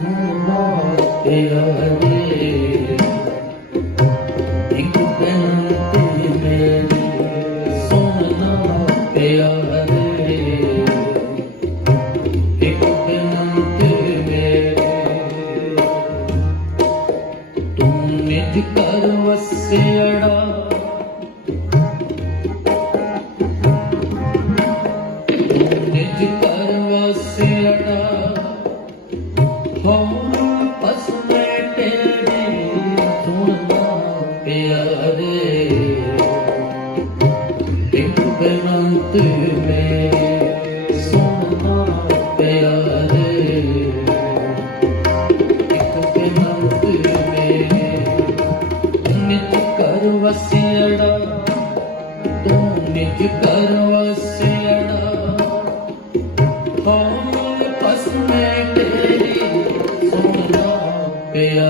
Hare Hare Hey, uh...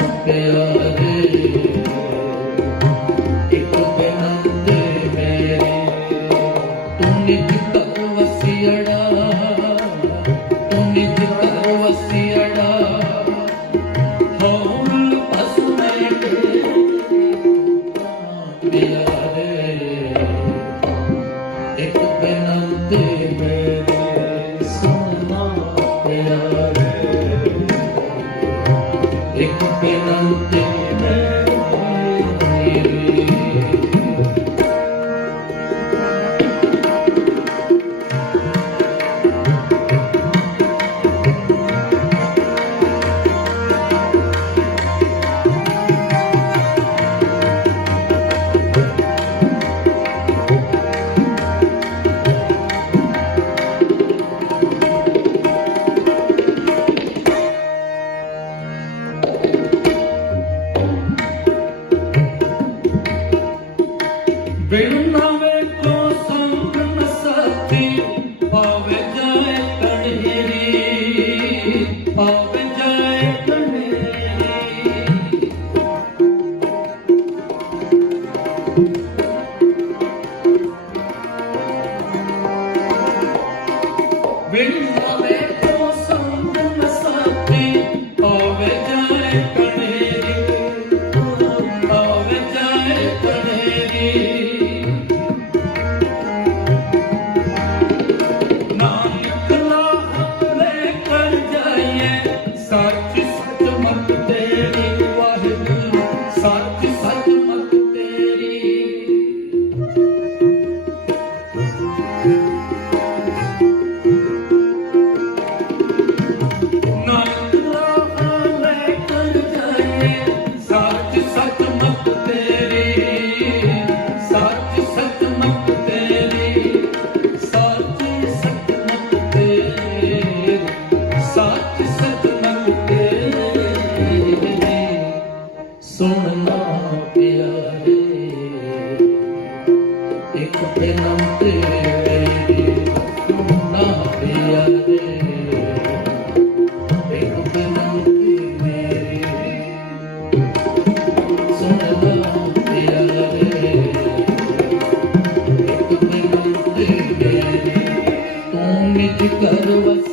Yeah. Really? ficando assim.